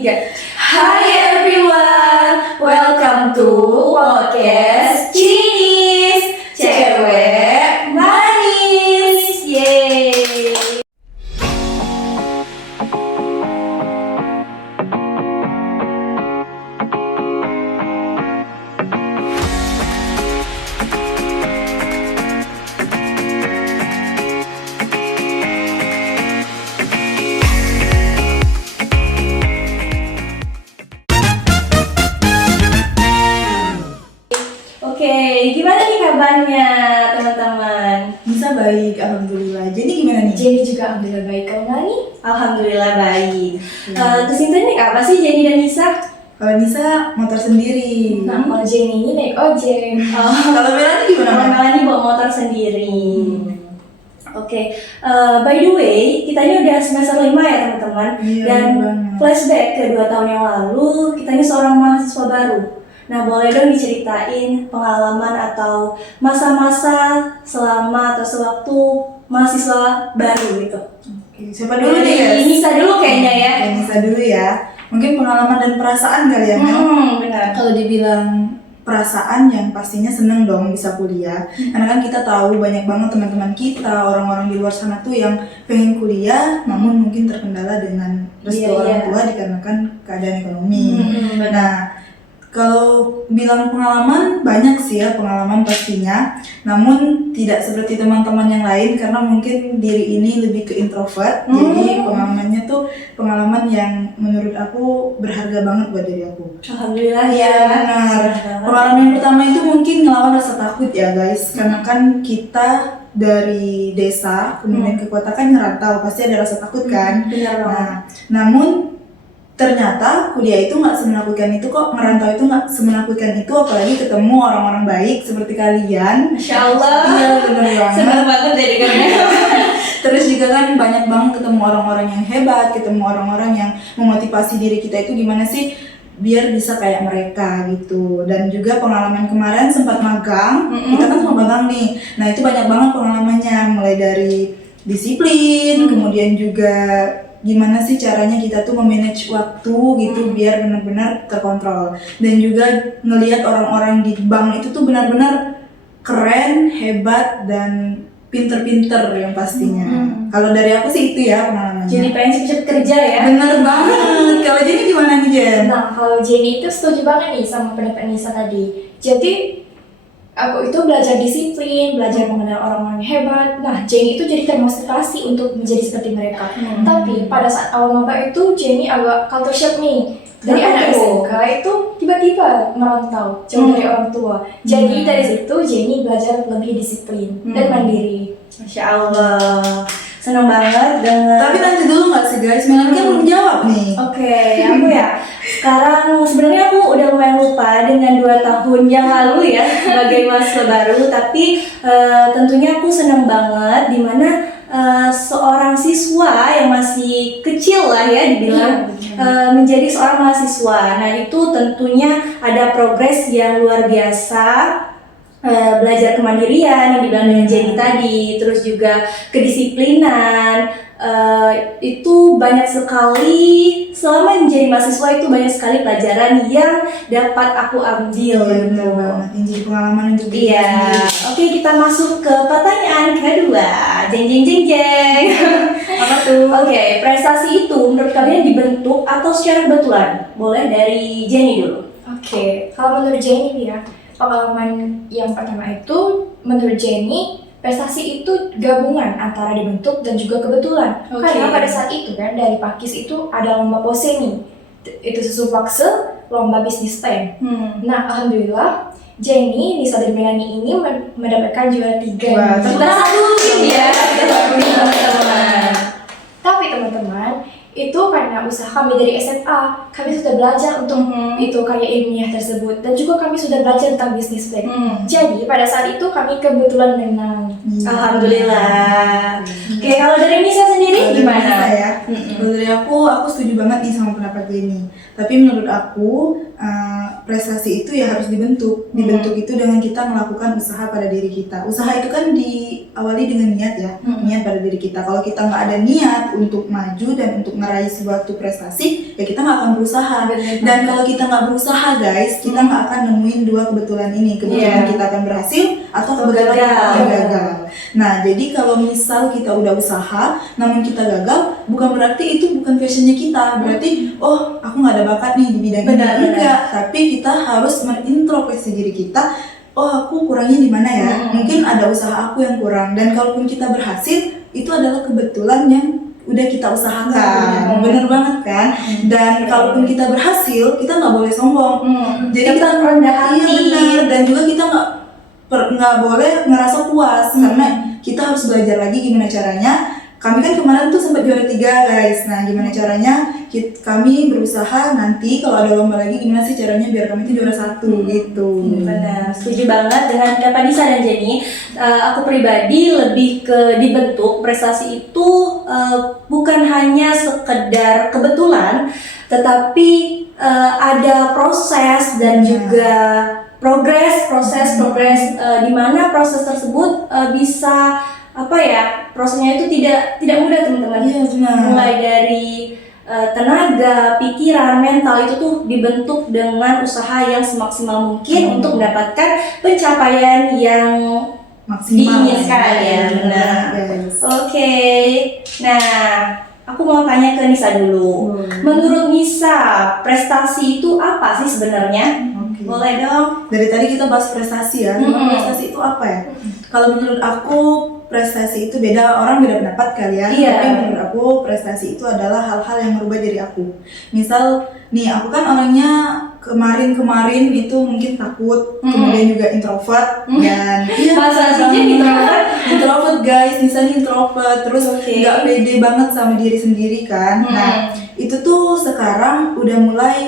3. Hi everyone, welcome to podcast Cinis, cewek manis. Yeay. Oke, gimana nih kabarnya teman-teman? Bisa baik, alhamdulillah. Jenny gimana nih? Jenny juga alhamdulillah baik. Kalau Nani? Alhamdulillah baik. Hmm. Kesibukan naik apa sih Jenny dan Nisa? Kalau Nisa motor sendiri. Nah, kalau Jenny ini naik ojek. Kalau Melani gimana? Kalau Melani bawa motor sendiri. Oke, by the way, kita ini udah semester 5 ya teman-teman. Iya, Dan banget. flashback ke 2 tahun yang lalu, kita ini seorang mahasiswa baru. Nah, boleh dong diceritain pengalaman atau masa-masa selama atau sewaktu mahasiswa baru gitu. Oke, siapa dulu nih guys? Nisa dulu kayaknya ya. Oke, Nisa dulu ya. Mungkin pengalaman dan perasaan kali ya, Mel? Benar. Kalau dibilang perasaan yang pastinya seneng dong bisa kuliah. Karena kan kita tahu banyak banget teman-teman kita, orang-orang di luar sana tuh yang pengen kuliah, namun mungkin terkendala dengan restu orang tua dikarenakan keadaan ekonomi. Nah, kalau bilang pengalaman, banyak sih ya pengalaman pastinya. Namun tidak seperti teman-teman yang lain karena mungkin diri ini lebih ke introvert. Jadi pengalamannya tuh pengalaman yang menurut aku berharga banget buat diri aku. Alhamdulillah Iya ya. benar. Pengalaman yang pertama itu mungkin ngelawan rasa takut ya guys. Karena kan kita dari desa kemudian ke kota kan ngerantau, pasti ada rasa takut kan. Benar banget. Nah, namun ternyata kuliah itu nggak semenakutkan itu kok, ngerantau itu nggak semenakutkan itu, apalagi ketemu orang-orang baik seperti kalian. Masya Allah. Iya benar banget. Senang banget ya dengarnya. Terus juga kan banyak banget ketemu orang-orang yang hebat, ketemu orang-orang yang memotivasi diri kita itu gimana sih biar bisa kayak mereka gitu. Dan juga pengalaman kemarin sempat magang, kita kan sempat magang nih. Nah itu banyak banget pengalamannya, mulai dari disiplin, kemudian juga gimana sih caranya kita tuh memanage waktu gitu biar benar-benar terkontrol. Dan juga ngelihat orang-orang di bank itu tuh benar-benar keren, hebat, dan pinter-pinter yang pastinya. Kalau dari aku sih itu ya pengalamannya. Jadi pengen cepet-cepet kerja ya. Bener banget. Kalau Jenny gimana nih Jen? Nah, kalau Jenny itu setuju banget nih sama pendapat Nisa tadi. Jadi, aku itu belajar disiplin, belajar mengenal orang-orang yang hebat. Nah, Jenny itu jadi termotivasi untuk menjadi seperti mereka. Tapi pada saat awal maba itu Jenny agak culture shock nih. Dari Kenapa anak tuh? SMK itu tiba-tiba merantau jauh dari orang tua. Jadi dari situ Jenny belajar lebih disiplin dan mandiri. Masya Allah. Senang banget dengan. Tapi nanti dulu nggak sih guys? Melani kan belum jawab nih. Oke, aku ya. Sekarang sebenarnya aku udah lumayan lupa dengan 2 tahun yang lalu ya sebagai mahasiswa baru. Tapi tentunya aku senang banget dimana seorang siswa yang masih kecil lah ya dibilang menjadi seorang mahasiswa. Nah itu tentunya ada progres yang luar biasa. Belajar kemandirian yang dibilang dengan Jenny tadi, terus juga kedisiplinan, itu banyak sekali selama menjadi mahasiswa itu banyak sekali pelajaran yang dapat aku ambil gitu. Bener banget. Ini jadi pengalaman untuk diri Iya. sendiri. Oke, kita masuk ke pertanyaan kedua. Jeng jeng jeng jeng. Apa tuh? Oke, prestasi itu menurut kalian dibentuk atau secara kebetulan? Boleh dari Jenny dulu. Oke, kalau menurut Jenny nih ya, pengalaman yang pertama itu menurut Jenny prestasi itu gabungan antara dibentuk dan juga kebetulan. Oke. Karena pada saat itu kan dari Pakis itu ada lomba poseni, itu susu pakse, lomba bisnis plan. Nah alhamdulillah Jenny, Nisa dan Melani ini mendapatkan juara 3. Wah, tepuk tangan dulu ya, kita teman-teman. Tapi teman-teman, itu karena usaha kami dari SMA, kami sudah belajar untuk itu karya ilmiah tersebut dan juga kami sudah belajar tentang bisnis plan. Jadi pada saat itu kami kebetulan menang. Alhamdulillah. Oke, kalau dari Nisa sendiri Kalau dari gimana? Nisa ya? Kalau dari aku setuju banget nih sama pendapat Jenny. Tapi menurut aku prestasi itu ya harus dibentuk. Dibentuk itu dengan kita melakukan usaha pada diri kita. Usaha itu kan diawali dengan niat ya, niat pada diri kita. Kalau kita nggak ada niat untuk maju dan untuk meraih suatu prestasi, ya kita nggak akan berusaha. Dan kalau kita nggak berusaha guys, kita nggak akan nemuin dua kebetulan ini. Kebetulan kita akan berhasil atau kebetulan kita akan gagal. Nah, jadi kalau misal kita udah usaha, namun kita gagal, bukan berarti itu bukan passionnya kita. Berarti, oh aku nggak ada bakat nih di bidang ini. Enggak, tapi kita harus mengintrospeksi diri kita. Oh aku kurangnya di mana ya? Mungkin ada usaha aku yang kurang. Dan kalaupun kita berhasil, itu adalah kebetulan yang udah kita usahakan. Bener banget kan? Dan kalaupun kita berhasil, kita nggak boleh sombong. Jadi kita rendah hati. Iya benar. Dan juga kita nggak boleh ngerasa puas karena kita harus belajar lagi gimana caranya. Kami kan kemarin tuh sempat juara 3 guys. Nah gimana caranya kami berusaha nanti kalau ada lomba lagi gimana sih caranya biar kami tuh juara 1 gitu. Benar, setuju banget dengan pendapat Nisa dan Jenny. Aku pribadi lebih ke dibentuk prestasi itu bukan hanya sekedar kebetulan, tetapi ada proses dan juga progres di mana proses tersebut bisa prosesnya itu tidak mudah teman-teman. Iya benar. Mulai dari tenaga, pikiran, mental itu tuh dibentuk dengan usaha yang semaksimal mungkin untuk mendapatkan pencapaian yang Maksimal diinginkan ya. Benar. Yes. Oke. Nah, aku mau tanya ke Nisa dulu. Menurut Nisa, prestasi itu apa sih sebenarnya? Boleh dong. Dari tadi kita bahas prestasi ya. Prestasi itu apa ya? Kalau menurut aku prestasi itu beda, orang beda pendapat kali ya. Iya. Tapi menurut aku prestasi itu adalah hal-hal yang merubah diri aku. Misal nih aku kan orangnya kemarin itu mungkin takut, kemudian juga introvert dan iya Masa sih introvert guys, misalnya introvert terus nggak pede banget sama diri sendiri kan. Nah itu tuh sekarang udah mulai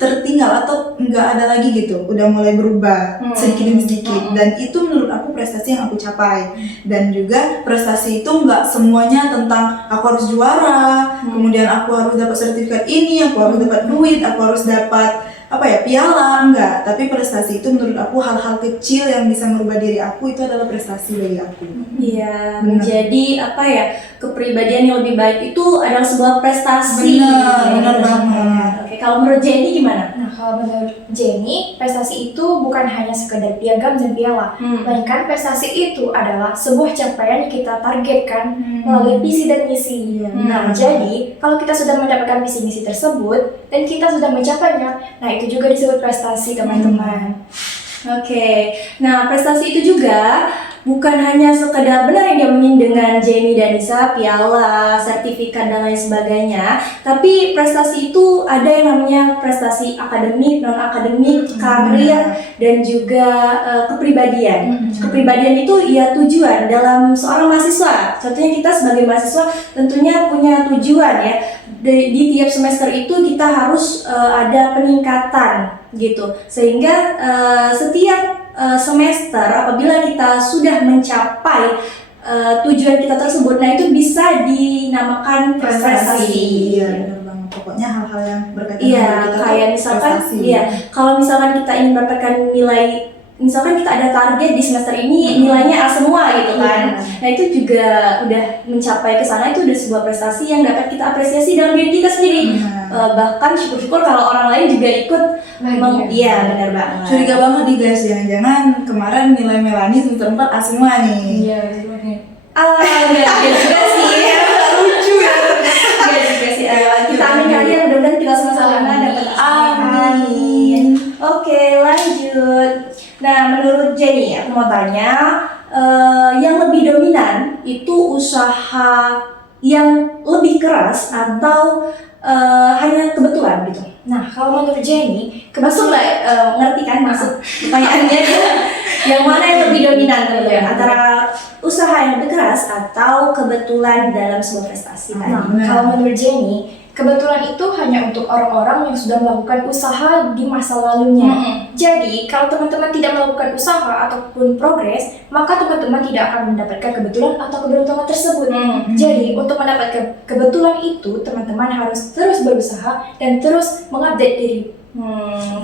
tertinggal atau nggak ada lagi gitu, udah mulai berubah sedikit demi sedikit. Dan itu menurut aku prestasi yang aku capai. Dan juga prestasi itu nggak semuanya tentang aku harus juara, kemudian aku harus dapat sertifikat ini, aku harus dapat duit, aku harus dapat piala, enggak. Tapi prestasi itu menurut aku hal-hal kecil yang bisa merubah diri aku, itu adalah prestasi bagi aku. Iya, menjadi kepribadian yang lebih baik itu adalah sebuah prestasi. Benar banget. Oke, kalau menurut Jenny gimana? Nah, kalau menurut Jenny, prestasi itu bukan hanya sekedar piagam dan piala, melainkan prestasi itu adalah sebuah capaian yang kita targetkan melalui visi dan misi. Nah, jadi kalau kita sudah mendapatkan visi misi tersebut dan kita sudah mencapainya, nah itu juga disebut prestasi, teman-teman. Oke, nah prestasi itu juga bukan hanya sekedar benar yang diomongin dengan Jenny dan Nisa, piala, sertifikat dan lain sebagainya, tapi prestasi itu ada yang namanya prestasi akademik, non akademik, karir dan juga kepribadian. Kepribadian itu ya tujuan dalam seorang mahasiswa. Contohnya kita sebagai mahasiswa tentunya punya tujuan ya. Di tiap semester itu kita harus ada peningkatan gitu, sehingga setiap semester apabila kita sudah mencapai tujuan kita tersebut, nah itu bisa dinamakan prestasi. Iya, benar banget. Pokoknya hal-hal yang berkaitan Iya, dengan kita kayak misalkan, prestasi. iya, kalau misalkan kita ingin mendapatkan nilai, misalkan kita ada target di semester ini nilainya A semua gitu kan. Nah itu juga udah mencapai ke sana, itu udah sebuah prestasi yang dapat kita apresiasi dalam diri kita sendiri. Bahkan syukur-syukur kalau orang lain juga ikut. Iya, benar banget. Curiga banget nih guys, jangan-jangan kemarin nilai Melani semester 4 A semua nih. Iya, sebenarnya. Enggak juga sih. Lucu ya. Enggak juga sih. Kita amin kalian, mudah-mudahan kita sama-sama dapat amin. Oke, lanjut. Nah, menurut Jenny, aku mau tanya, yang lebih dominan itu usaha yang lebih keras atau hanya kebetulan gitu? Nah, kalau menurut Jenny, Masuk lah, ngerti kan maksud pertanyaannya dia? Yang mana yang lebih dominan teman-teman? Antara usaha yang lebih keras atau kebetulan dalam sebuah prestasi? kalau menurut Jenny, kebetulan itu hanya untuk orang-orang yang sudah melakukan usaha di masa lalunya. Jadi, kalau teman-teman tidak melakukan usaha ataupun progres, maka teman-teman tidak akan mendapatkan kebetulan atau keberuntungan tersebut. Jadi, untuk mendapatkan kebetulan itu, teman-teman harus terus berusaha dan terus mengupdate diri.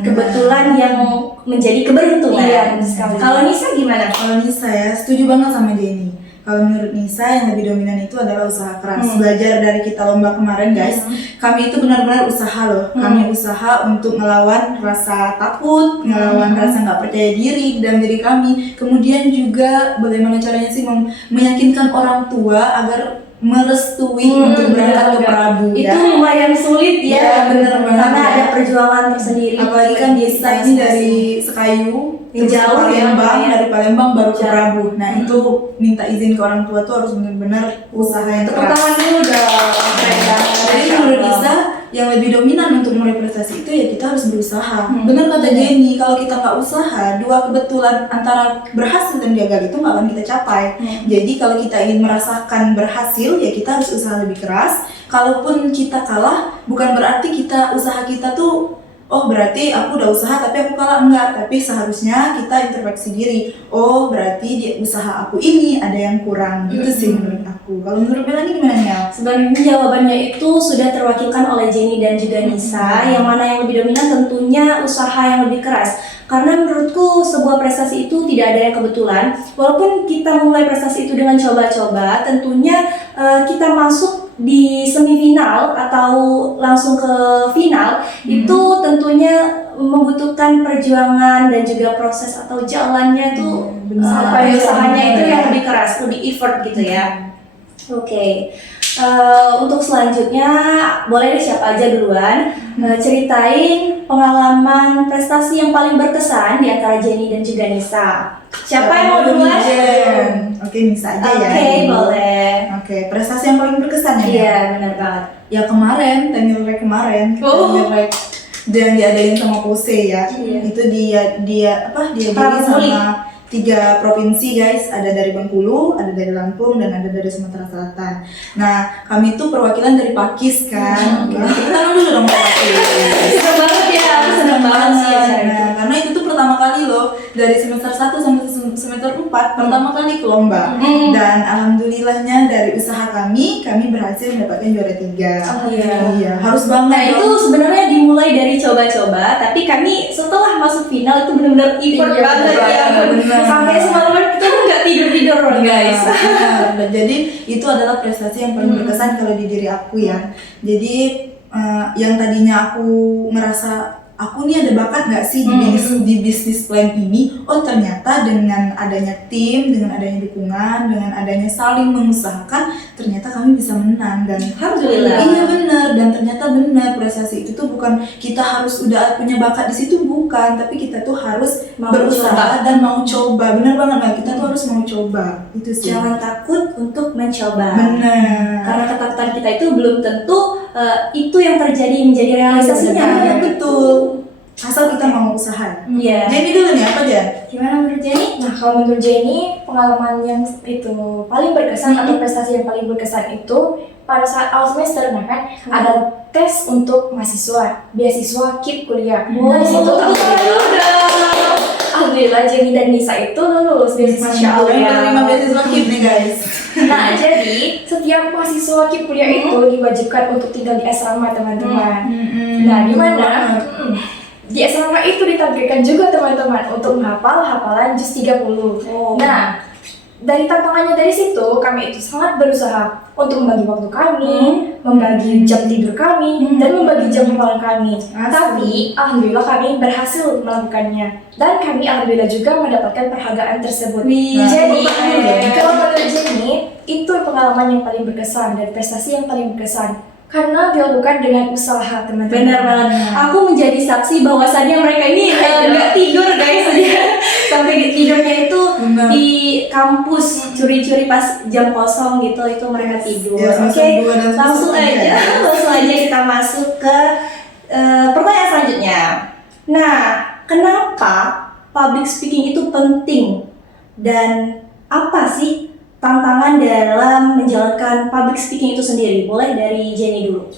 Kebetulan yang menjadi keberuntungan. Iya, benar sekali. Kalau Nisa gimana? Kalau Nisa ya, setuju banget sama Jenny. Kalau menurut Nisa yang lebih dominan itu adalah usaha keras. Belajar dari kita lomba kemarin guys, kami itu benar-benar usaha loh. Kami usaha untuk melawan rasa takut, melawan rasa nggak percaya diri dalam diri kami. Kemudian juga bagaimana caranya sih meyakinkan orang tua agar merestui untuk berangkat ke Prabu Itu ya. lumayan sulit Iya, ya, bener banget karena ya. ada perjuangan tersendiri. Apalagi kan Nisa ini dari Sekayu, Yang terus ke jauh ya, Palembang, lumayan. dari Palembang baru ke Jauh. Prabu. Nah itu minta izin ke orang tua tuh harus benar-benar usaha yang Tepuk keras. tangan dulu dong. Keren banget. Jadi Masya menurut Allah. Nisa yang lebih dominan untuk meraih prestasi itu ya kita harus berusaha. Benar kata Jenny, kalau kita nggak usaha, dua kebetulan antara berhasil dan gagal itu nggak akan kita capai. Jadi kalau kita ingin merasakan berhasil ya kita harus usaha lebih keras. Kalaupun kita kalah, bukan berarti usaha kita tuh oh berarti aku udah usaha tapi aku kalah, enggak, tapi seharusnya kita introspeksi diri. Oh berarti di usaha aku ini ada yang kurang, gitu sih menurut aku. Kalau menurut Melanie gimana ya? Sebenarnya jawabannya itu sudah terwakilkan oleh Jenny dan juga Nisa. Yang mana yang lebih dominan tentunya usaha yang lebih keras. Karena menurutku sebuah prestasi itu tidak ada yang kebetulan. Walaupun kita memulai prestasi itu dengan coba-coba, tentunya kita masuk di semifinal atau langsung ke final itu tentunya membutuhkan perjuangan dan juga proses atau jalannya tuh sampai usahanya itu yang lebih keras, lebih effort gitu ya. Oke. Untuk selanjutnya boleh deh siapa aja duluan ceritain pengalaman prestasi yang paling berkesan di antara Jenny dan juga Nisa. Siapa yang mau duluan? Oke, Nisa aja ya. Oke, boleh. Oke, prestasi yang paling berkesan ya. Iya, benar banget. Ya kemarin, Temilrek kemarin, Temilrek yang diadain sama Pose ya. Iya. Itu dia jadi sama 3 provinsi guys, ada dari Bengkulu, ada dari Lampung, dan ada dari Sumatera Selatan. Nah, kami itu perwakilan dari Pakis kan. Kita tangan dulu dong Pakis. Senang banget ya, aku senang banget sih acara itu. Nah, karena itu tuh pertama kali loh, dari semester 1 sampai semester 4, pertama kali ke lomba. Dan alhamdulillahnya dari usaha kami berhasil mendapatkan juara 3. Oh iya. Iya, harus banget. Nah itu dong. sebenarnya dimulai dari coba-coba, tapi kami setelah masuk final itu benar-benar effort Iya, banget ya. benar. Sampai semalaman kita tuh nggak tidur-tidur loh guys. Benar. Dan jadi itu adalah prestasi yang paling berkesan kalau di diri aku ya. Jadi yang tadinya aku ngerasa aku nih ada bakat nggak sih di bisnis plan ini? Oh ternyata dengan adanya tim, dengan adanya dukungan, dengan adanya saling mengusahakan, ternyata kami bisa menang dan Alhamdulillah. Iya benar, dan ternyata benar prestasi itu tuh bukan kita harus udah punya bakat di situ, bukan, tapi kita tuh harus Mau berusaha coba. dan mau coba. Benar banget Mel, kita tuh harus mau coba. Itu sih. Jangan takut untuk mencoba. Benar. Karena ketakutan kita itu belum tentu itu yang terjadi menjadi realisasinya. Benar, betul. Asal kita mau usaha. Iya. Jadi dulu nih apa Jan? Gimana menurut Jenny? Nah, kalau menurut Jenny, pengalaman yang itu paling berkesan atau prestasi yang paling berkesan itu pada saat awal semester, nah kan ada tes untuk mahasiswa, beasiswa KIP kuliah. Nah, di situ alhamdulillah Jenny dan Nisa itu lulus beasiswa. Masya Allah. Yang menerima beasiswa KIP nih guys. Nah, jadi setiap mahasiswa KIP kuliah itu diwajibkan untuk tinggal di asrama, teman-teman. Nah, di mana? Di asrama itu ditargetkan juga teman-teman untuk menghafal hafalan juz 30. Nah, dari tantangannya dari situ kami itu sangat berusaha untuk membagi waktu kami, membagi jam tidur kami, dan membagi jam hafalan kami. Tapi alhamdulillah kami berhasil melakukannya, dan kami alhamdulillah juga mendapatkan penghargaan tersebut. Jadi kalau menurut Jenny itu pengalaman yang paling berkesan dan prestasi yang paling berkesan karena dilakukan dengan usaha, teman-teman. Benar banget. Aku menjadi saksi bahwasannya mereka ini nggak tidur guys. Sampai tidurnya itu di kampus curi-curi pas jam kosong gitu, itu mereka tidur. Ya, Oke, dua dan langsung aja kita masuk ke pertanyaan selanjutnya. Nah, kenapa public speaking itu penting dan apa sih tantangan dalam menjalankan public speaking itu sendiri? Boleh dari Jenny dulu.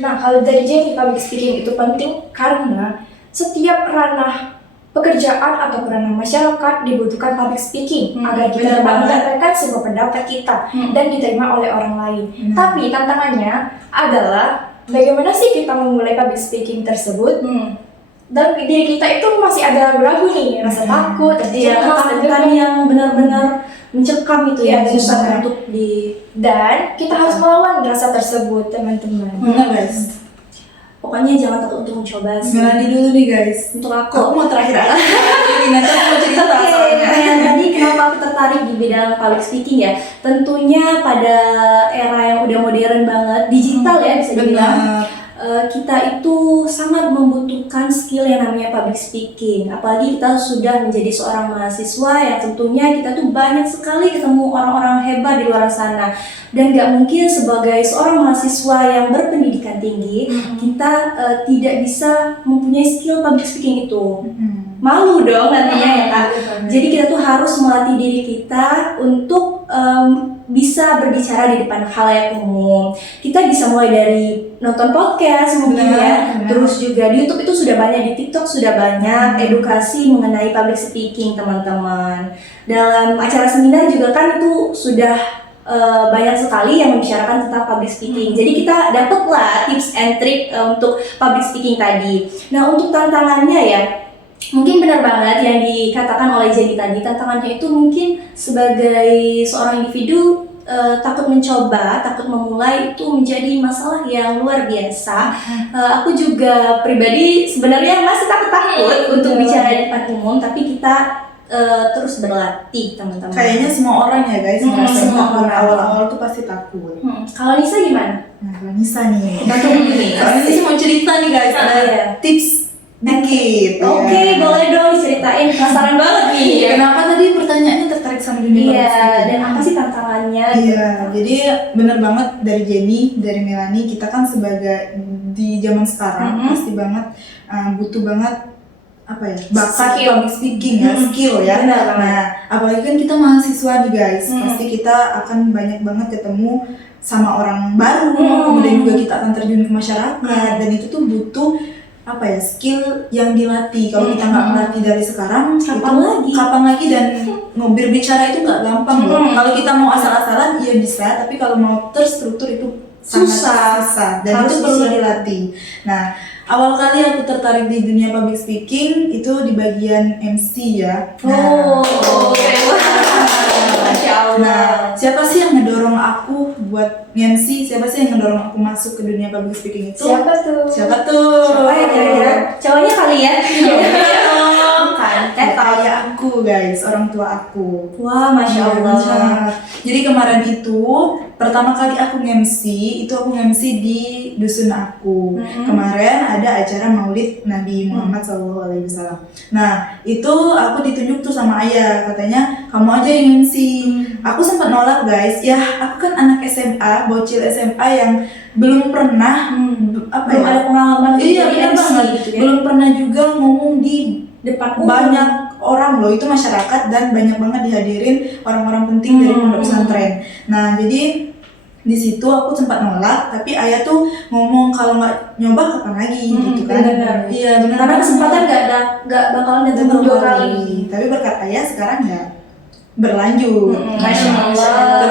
Nah, kalau dari Jenny, public speaking itu penting karena setiap ranah pekerjaan atau ranah masyarakat dibutuhkan public speaking agar kita dapat menyampaikan sebuah pendapat kita dan diterima oleh orang lain. Tapi tantangannya adalah bagaimana sih kita memulai public speaking tersebut? Dan diri kita itu masih ada ragu nih, rasa takut, ketakutan yang benar-benar mencekam itu ya, susah untuk dan kita harus melawan rasa tersebut, teman-teman. Benar guys. Pokoknya jangan takut untuk mencoba sih. Melani dulu nih guys. Untuk Aku mau terakhir aja. Nanti aku mau cerita soalnya. Tadi kenapa aku tertarik di bidang public speaking ya? Tentunya pada era yang udah modern banget, digital ya bisa dibilang. Kita itu sangat membutuhkan skill yang namanya public speaking. Apalagi kita sudah menjadi seorang mahasiswa yang tentunya kita tuh banyak sekali ketemu orang-orang hebat di luar sana. Dan gak mungkin sebagai seorang mahasiswa yang berpendidikan tinggi, kita tidak bisa mempunyai skill public speaking itu. Malu dong nantinya ya Kak. Jadi kita tuh harus melatih diri kita untuk bisa berbicara di depan khalayak umum. Kita bisa mulai dari nonton podcast mungkin ya. Terus juga di YouTube itu sudah banyak, di TikTok sudah banyak edukasi mengenai public speaking teman-teman. Dalam acara seminar juga kan itu sudah banyak sekali yang membicarakan tentang public speaking. Jadi kita dapatlah tips and trick untuk public speaking tadi. Nah, untuk tantangannya ya, mungkin benar banget yang dikatakan oleh Jenny tadi. Tantangannya itu mungkin sebagai seorang individu takut mencoba, takut memulai itu menjadi masalah yang luar biasa. Aku juga pribadi sebenarnya masih takut untuk bicara di depan umum, tapi kita terus berlatih teman-teman. Kayaknya semua orang ya guys, semua orang awal-awal tuh pasti takut. Kalau Nisa gimana? Nah, kalau Nisa nih, nih. kalau Nisa mau cerita nih guys, ada tips dikit. Oke, boleh dong diceritain. Penasaran banget nih. Kenapa tadi pertanyaannya tertarik sama dunia public speaking? Dan apa sih tantangannya? Iya, jadi bener banget dari Jenny, dari Melani, kita kan sebagai di zaman sekarang pasti banget butuh banget apa ya, bakat public speaking ya, skill ya. Nah, apalagi kan kita mahasiswa nih guys, pasti kita akan banyak banget ketemu sama orang baru, kemudian juga kita akan terjun ke masyarakat, dan itu tuh butuh apa ya, skill yang dilatih. Kalau kita nggak melatih dari sekarang, kapan lagi dan berbicara itu nggak gampang loh. Kalau kita mau asal-asalan iya bisa, tapi kalau mau terstruktur itu susah dan itu perlu dilatih. Nah, awal kali aku tertarik di dunia public speaking itu di bagian MC ya. Masya Allah. Nah, siapa sih yang ngedorong aku buat MC? Siapa sih yang ngedorong aku masuk ke dunia public speaking itu? Siapa tuh? Siapa ya kira-kira? Cowoknya kali ya? Kayak aku guys, orang tua aku. Wah, Masya Allah. Jadi kemarin itu pertama kali aku nge-MC, itu aku nge-MC di dusun aku. Kemarin ada acara Maulid Nabi Muhammad SAW. Nah, itu aku ditunjuk tuh sama ayah, katanya kamu aja yang MC. Aku sempat nolak guys, ya aku kan anak SMA, bocil SMA yang belum pernah belum ada pengalaman iya, jadi MC gitu ya. Belum pernah juga ngomong di depan banyak orang loh, itu masyarakat dan banyak banget dihadirin orang-orang penting dari pondok pesantren. Nah, jadi di situ aku sempat nolak, tapi ayah tuh ngomong kalau nggak nyoba kapan lagi gitu kan. Iya, benar. Karena kesempatan nggak bakalan datang dua kali. Tapi berkat ayah sekarang ya berlanjut. Masya Allah.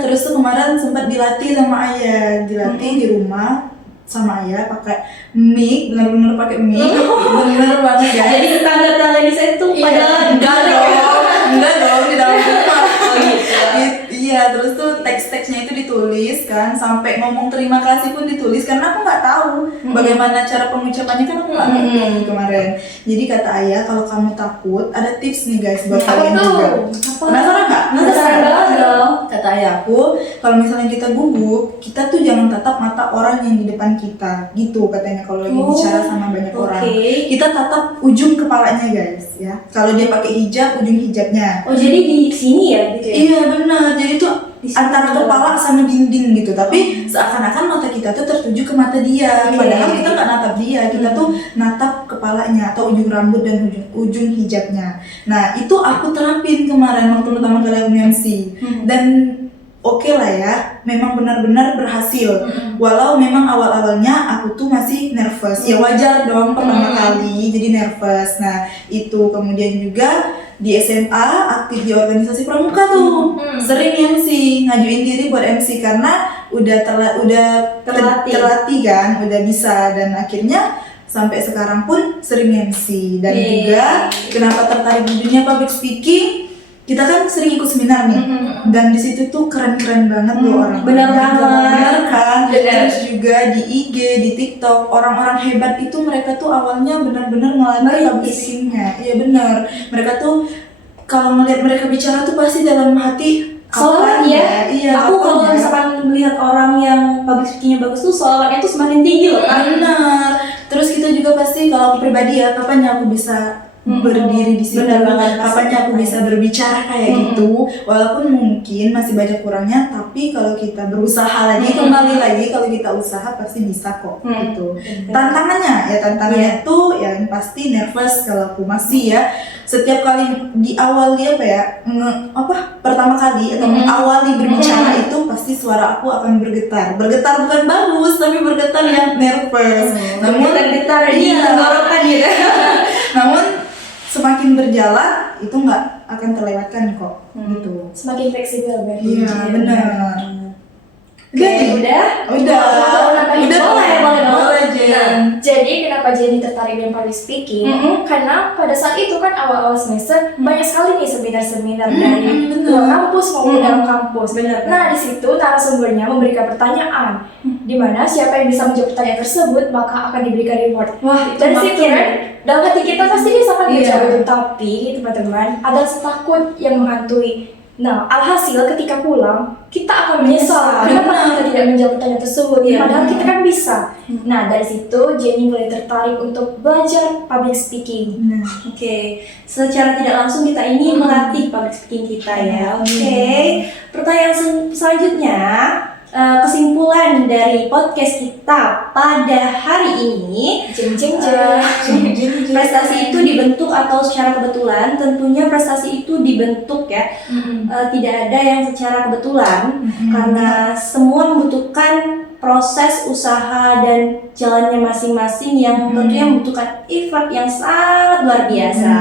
Terus tuh kemarin sempat dilatih sama ayah, dilatih di rumah sama ayah pakai mic, benar-benar pakai mic, benar banget ya. Jadi tetangga-tetangga di sana tuh pada enggak dong di dalam rumah. Iya, terus tuh teks-teksnya itu ditulis kan, sampai ngomong terima kasih pun ditulis karena aku nggak tahu bagaimana cara pengucapannya, kan aku nggak ngerti kemarin. Jadi kata ayah, kalau kamu takut ada tips nih guys buat kalian juga. Penasaran nggak? Penasaran banget dong. Kata ayahku, kalau misalnya kita gugup, kita tuh jangan tatap mata orang yang di depan kita, gitu katanya. Kalau lagi bicara sama banyak orang, kita tatap ujung kepalanya guys, ya. Kalau dia pakai hijab, ujung hijabnya. Oh, jadi di sini ya gitu ya? Iya benar. Jadi tuh antara kepala sama dinding gitu, tapi seakan-akan mata kita tuh tertuju ke mata dia, padahal kita nggak natap dia, kita tuh natap kepalanya atau ujung rambut dan ujung hijabnya. Nah, itu aku terapin kemarin waktu pertama kali aku MC. Dan oke lah ya, memang benar-benar berhasil. Walau memang awal-awalnya aku tuh masih nervous, ya wajar dong pertama kali jadi nervous. Nah itu kemudian juga di SMA aktif di organisasi pramuka tuh, sering MC, ngajuin diri buat MC karena udah terlatih kan, udah bisa, dan akhirnya sampai sekarang pun sering MC. Dan juga kenapa tertarik di dunia public speaking, kita kan sering ikut seminar nih, dan di situ tuh keren-keren banget loh orang. Benar banget. Benar kan? Benar. Terus juga di IG, di TikTok, orang-orang hebat itu mereka tuh awalnya benar-benar melatih public speakingnya. Iya benar. Mereka tuh kalau ngeliat mereka bicara tuh pasti dalam hati Salawat ya. Iya. Aku kalau misalkan melihat orang yang public speakingnya bagus tuh salawatnya tuh semakin tinggi loh kan. Benar. Terus kita juga pasti, kalau aku pribadi ya, kapan ya aku bisa berdiri di sini, kapan aku bisa berbicara kayak gitu. Walaupun mungkin masih banyak kurangnya, tapi kalau kita berusaha lagi, kembali lagi, kalau kita usaha pasti bisa kok gitu. Tantangannya tuh yang pasti nervous kalau aku masih ya. Setiap kali di awal pertama kali atau mengawali berbicara itu pasti suara aku akan bergetar bukan bagus tapi bergetar yang nervous. Namun Getar di tenggorokan gitu. namun semakin berjalan itu nggak akan terlewatkan kok gitu. Semakin fleksibel berarti. Iya benar. Udah. Boleh Jen. Jadi kenapa Jenny tertarik dengan public speaking? Karena pada saat itu kan awal-awal semester banyak sekali nih seminar-seminar dari luar kampus maupun dalam kampus. Nah di situ narasumbernya memberikan pertanyaan, di mana siapa yang bisa menjawab pertanyaan tersebut maka akan diberikan reward. Wah, Dari situ kan dalam hati kita pasti dia sangat menjawab itu, tapi teman-teman ada rasa takut yang menghantui. Nah, alhasil ketika pulang kita akan menyesal kenapa kita tidak menjawab pertanyaan tersebut, padahal kita kan bisa. Nah, dari situ Jenny mulai tertarik untuk belajar public speaking. Oke, secara tidak langsung kita ini melatih public speaking kita ya. Oke, pertanyaan selanjutnya, kesimpulan dari podcast kita pada hari ini, prestasi itu dibentuk atau secara kebetulan. Tentunya prestasi itu dibentuk ya, tidak ada yang secara kebetulan, karena semua membutuhkan proses usaha dan jalannya masing-masing yang tentunya membutuhkan effort yang sangat luar biasa.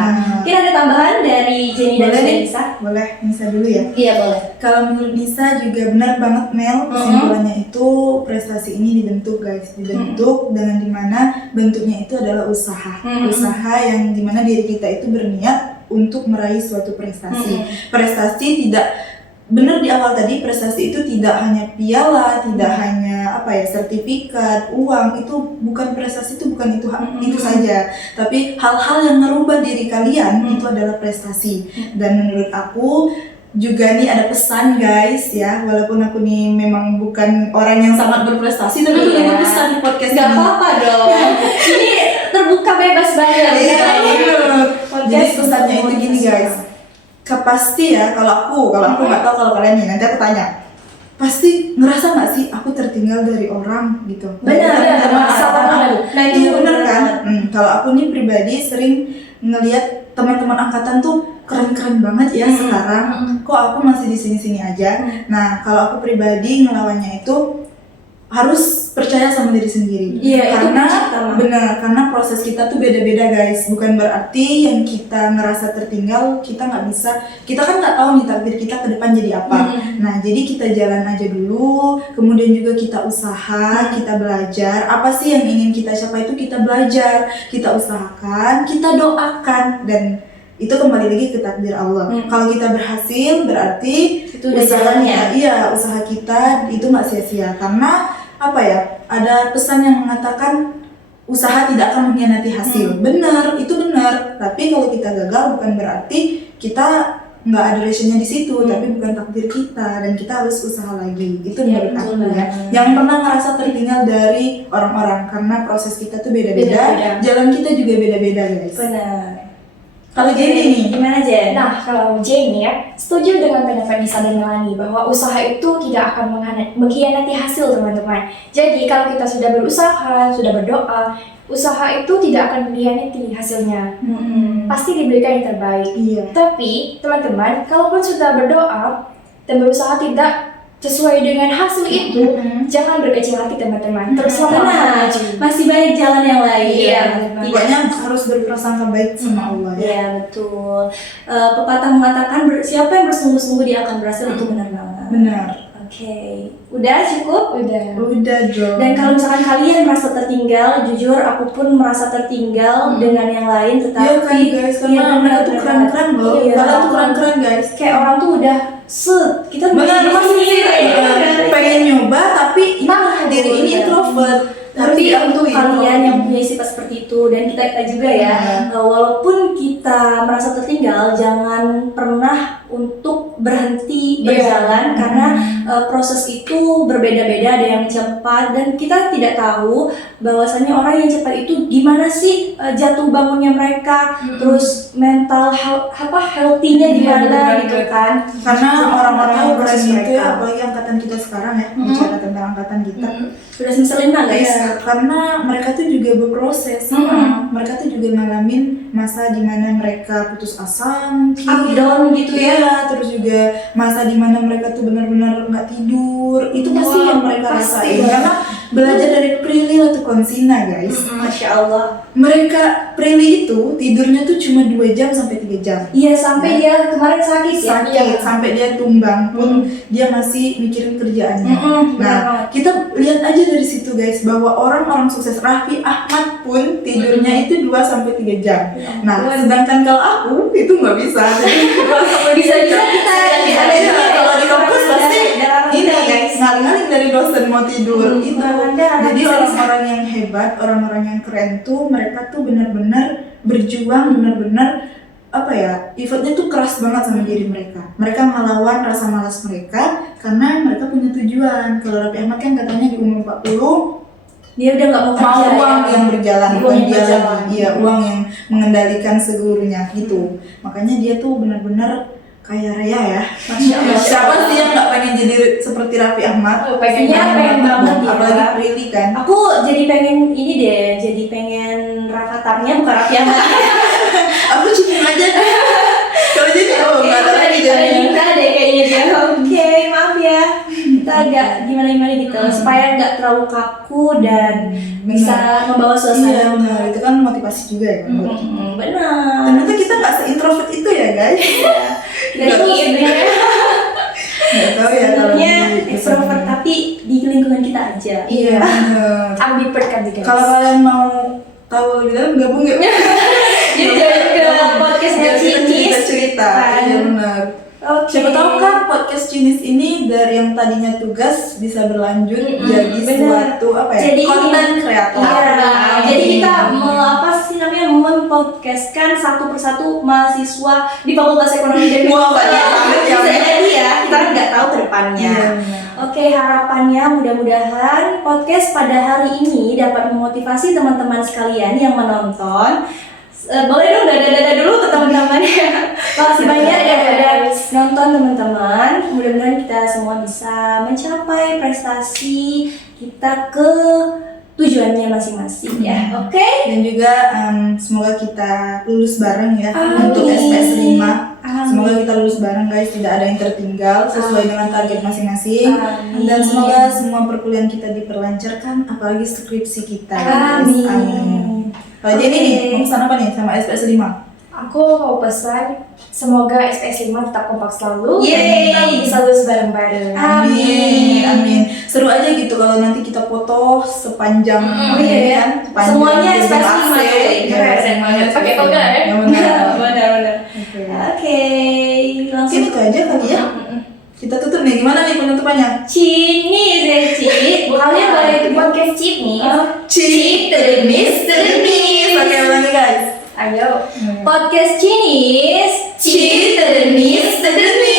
Mungkin ada tambahan dari Jenny dan Nisa? Boleh, Nisa dulu ya? Iya boleh. Kalau menurut Nisa juga benar banget Mel, kesimpulannya itu prestasi ini dibentuk guys, dibentuk dengan dimana bentuknya itu adalah usaha, usaha yang dimana diri kita itu berniat untuk meraih suatu prestasi. Prestasi tidak benar di awal tadi, prestasi itu tidak hanya piala, tidak hanya sertifikat, uang, itu bukan prestasi, itu bukan itu saja, tapi hal-hal yang merubah diri kalian itu adalah prestasi. Dan menurut aku juga nih ada pesan guys ya, walaupun aku nih memang bukan orang yang sangat berprestasi, tapi aku ada pesan di podcast ini. Gak apa-apa dong. Ini terbuka bebas banget. Jadi pesannya itu gini guys, pasti ya, kalau aku nggak tahu kalau kalian nih, nanti aku tanya, pasti ngerasa nggak sih aku tertinggal dari orang gitu? Benar. Nah itu benar kan? Kalau aku nih pribadi sering ngelihat teman-teman angkatan tuh keren-keren banget ya sekarang, kok aku masih di sini-sini aja. Nah kalau aku pribadi ngelawannya itu harus percaya sama diri sendiri. Karena karena proses kita tuh beda-beda guys. Bukan berarti yang kita ngerasa tertinggal kita nggak bisa. Kita kan nggak tahu nih takdir kita ke depan jadi apa. Nah jadi kita jalan aja dulu. Kemudian juga kita usaha, kita belajar. Apa sih yang ingin kita capai itu kita belajar, kita usahakan, kita doakan, dan itu kembali lagi ke takdir Allah. Kalau kita berhasil berarti itu udah jalannya. Iya, usaha kita itu nggak sia-sia. Karena ada pesan yang mengatakan usaha tidak akan mengkhianati hasil. Benar, itu benar. Tapi kalau kita gagal bukan berarti kita nggak ada reasonnya di situ, tapi bukan takdir kita, dan kita harus usaha lagi. Itu menurut aku ya. Yang pernah ngerasa tertinggal dari orang-orang, karena proses kita tuh beda-beda. Jalan kita juga beda-beda guys. Benar. Kalau Jenny nih, gimana Jen? Nah, kalau Jenny ya, setuju dengan pendapat Nisa dan Melanie bahwa usaha itu tidak akan mengkhianati hasil teman-teman. Jadi kalau kita sudah berusaha, sudah berdoa, usaha itu tidak akan mengkhianati hasilnya. Pasti diberikan yang terbaik. Iya. Tapi teman-teman, kalaupun sudah berdoa dan berusaha tidak sesuai dengan hasil itu, jangan berkecil hati teman-teman. Terus Benar, maju. masih banyak jalan yang lain. Iya, Pokoknya harus berprasangka baik sama Allah ya. Iya betul. Pepatah mengatakan siapa yang bersungguh-sungguh dia akan berhasil, itu benar banget. Benar. Oke, udah cukup? Udah Jo. Dan kalau misalkan kalian merasa tertinggal, jujur aku pun merasa tertinggal dengan yang lain, Iya tetapi kan guys, karena mereka tuh keren-keren loh. Iya. Kalian tuh keren-keren guys. Kayak orang tuh udah kita Benar, masih pengen nyoba tapi diri ini introvert. Harus tapi untuk diakui. kalian yang punya sifat seperti itu dan kita juga ya, walaupun kita merasa tertinggal, jangan pernah untuk berhenti berjalan karena proses itu berbeda-beda, ada yang cepat dan kita tidak tahu bahwasanya orang yang cepat itu gimana sih jatuh bangunnya mereka, terus mental healthy-nya gimana gitu kan. Karena orang-orang yang keren proses itu mereka. ya, apalagi angkatan kita sekarang ya, bicara tentang angkatan kita. Sudah semester 5 guys. Iya, karena mereka tuh juga berproses. Mereka tuh juga ngalamin masa dimana mereka putus asa, mungkin Up down gitu ya. Iya, terus juga masa dimana mereka tuh benar-benar nggak tidur. Itu pasti Wah, yang mereka pasti rasain. ya. Karena belajar dari Prilly atau Konsina guys. Masya Allah. Mereka Prilly itu tidurnya tuh cuma 2 jam sampai 3 jam. Iya sampai dia kemarin sakit ya. Sakit sampai dia tumbang pun dia masih mikirin kerjaannya. benar Nah, banget. kita lihat aja dari situ guys bahwa orang-orang sukses Raffi Ahmad pun tidurnya itu 2 sampai 3 jam. Nah, sedangkan kalau aku itu nggak bisa. Bisa-bisa kita ada Iya, kalau di kampus pasti ini guys. ngaling-ngaling dari dosen mau tidur itu. darah, Jadi bisa-bisa. orang-orang yang hebat, orang-orang yang keren tuh mereka tuh benar-benar berjuang, benar-benar apa ya, effortnya tuh keras banget sama diri mereka. Mereka melawan rasa malas mereka karena mereka punya tujuan. Kalau Raffi Ahmad kan katanya di umur 40 dia udah nggak mau mau kerja uang ya. yang berjalan, Uang bukan yang dia berjalan. lagi. Iya, uang yang mengendalikan seluruhnya gitu. Makanya dia tuh benar-benar kaya raya ya. Masya Allah. Siapa sih yang nggak pengen jadi seperti Raffi Ahmad? Pengennya pengen banget ya. Apalagi Prilly kan. Aku jadi pengen ini deh, jadi pengen Rafathar-nya bukan Raffi Ahmad. Aku cium aja. Kalau jadi nggak ada lagi Ada jadinya. kita deh kayaknya dia. Oke, maaf ya. Kita agak gimana gitu supaya nggak terlalu kaku dan bisa membawa Iya suasana. benar, itu kan motivasi juga ya kan buat kita. Benar. Ternyata kita nggak se-introvert itu ya guys. Jadi sebenarnya Nggak tahu ya kalau sebenarnya di- extrovert tapi di lingkungan kita aja. Iya benar. Ambivert kan guys. Kalau kalian mau tahu lebih dalam gabung yuk. Jadi ke podcastnya Biar kita Cinis. cerita. Iya benar. Oke. Siapa tahu kan podcast Cinis ini dari yang tadinya tugas bisa berlanjut jadi benar. suatu apa ya? Jadi konten kreator. Iya. Amin. Jadi kita apa sih namanya mempodcastkan satu persatu mahasiswa di Fakultas Ekonomi dan Wah, banyak banget ya. Bisa jadi ya, kita kan nggak tahu ke depannya. Iya, benar. Oke, harapannya mudah-mudahan podcast pada hari ini dapat memotivasi teman-teman sekalian yang menonton. Boleh dong dadah-dadah dulu ke teman-teman ya. Makasih banyak yang udah nonton teman-teman. Mudah-mudahan kita semua bisa mencapai prestasi kita ke tujuannya masing-masing ya. Oke? Dan juga semoga kita lulus bareng ya Amin. untuk SPS 5. Amin. Semoga kita lulus bareng guys, tidak ada yang tertinggal sesuai dengan target masing-masing. Amin. Dan semoga semua perkuliahan kita diperlancarkan, apalagi skripsi kita. guys. Amin. Amin. Kalau jadi nih, mau pesan apa nih sama SPS 5? Aku mau pesan semoga SPS 5 tetap kompak selalu Yeay. dan kita bisa lulus bareng-bareng. Amin, amin. Seru aja gitu kalau nanti kita foto sepanjang iya ya. sepanjang Semuanya gedung SPS 5 AC. tuh. Iya, Keren semuanya banget. SPS Pakai toga ya? Ya, benar. Benar-benar. Oke. Oke, langsung Mungkin itu aja kali ya. Kita tutup nih, gimana nih penutupannya? Cinis ya Ci. Kalian boleh Itu podcast Cinis. Cheat to the miss to the miss. Oke, ulangi guys. Ayo. Podcast Cinis. Cheat to the miss to the miss.